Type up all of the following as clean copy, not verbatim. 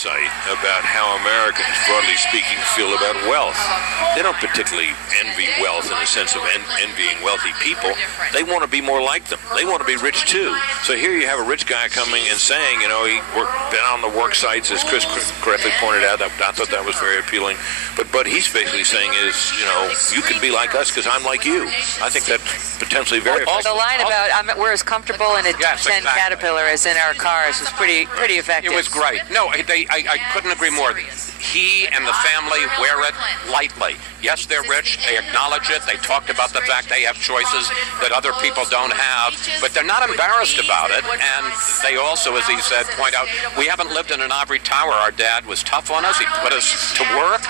insight about how Americans, broadly speaking, feel about wealth. They don't particularly envy wealth in the sense of envying wealthy people. They want to be more like them. They want to be rich too. So here you have a rich guy coming and saying, he been on the work sites, as Chris correctly pointed out. I thought that was very appealing. But he's basically saying is, you can be like us because I'm like you. I think that's potentially very effective. The line about we're as comfortable in a 10 Caterpillar as in our cars was pretty effective. It was great. No, I couldn't agree more. He and the family wear it lightly. Yes, they're rich. They acknowledge it. They talked about the fact they have choices that other people don't have, but they're not embarrassed about it. And they also, as he said, point out, we haven't lived in an ivory tower. Our dad was tough on us. He put us to work.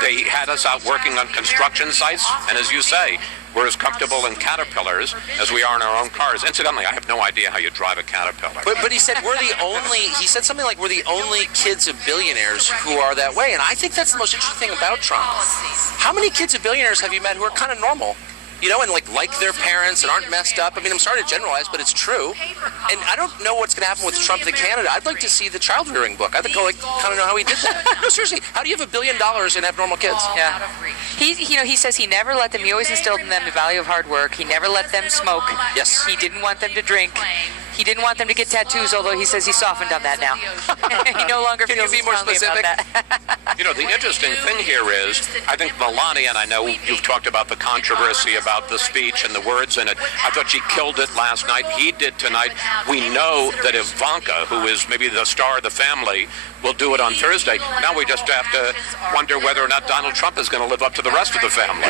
They had us out working on construction sites. And as you say, we're as comfortable in Caterpillars as we are in our own cars. Incidentally, I have no idea how you drive a Caterpillar. But he said he said something like we're the only kids of billionaires who are that way. And I think that's the most interesting thing about Trump. How many kids of billionaires have you met who are kind of normal? And like their parents and aren't messed up. I mean, I'm sorry to generalize, but it's true. And I don't know what's going to happen with Trump the candidate. I'd like to see the child rearing book. I'd kind of know how he did that. No, seriously, how do you have $1 billion and have normal kids? Yeah. He says he never let them. He always instilled in them the value of hard work. He never let them smoke. Yes. He didn't want them to drink. He didn't want them to get tattoos, although he says he's softened on that now. He no longer feels Can you be more specific? About that. The interesting thing here is, I think Melania, and I know you've talked about the controversy about the speech and the words in it. I thought she killed it last night. He did tonight. We know that Ivanka, who is maybe the star of the family, will do it on Thursday. Now we just have to wonder whether or not Donald Trump is going to live up to the rest of the family.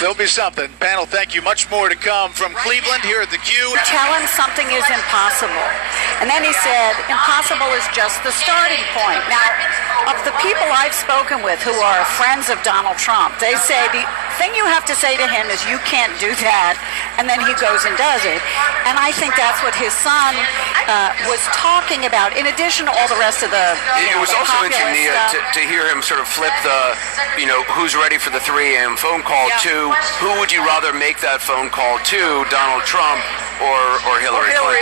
There'll be something. Panel, thank you. Much more to come from Cleveland here at the Q. Tell him something is impossible. And then he said, impossible is just the starting point. Now, of the people I've spoken with who are friends of Donald Trump, they say the thing you have to say to him is you can't do that, and then he goes and does it. And I think that's what his son was talking about, in addition to all the rest of the It was also interesting, Nia, stuff. to hear him sort of flip the, who's ready for the 3 a.m. phone call to who would you rather make that phone call to, Donald Trump or Hillary Clinton?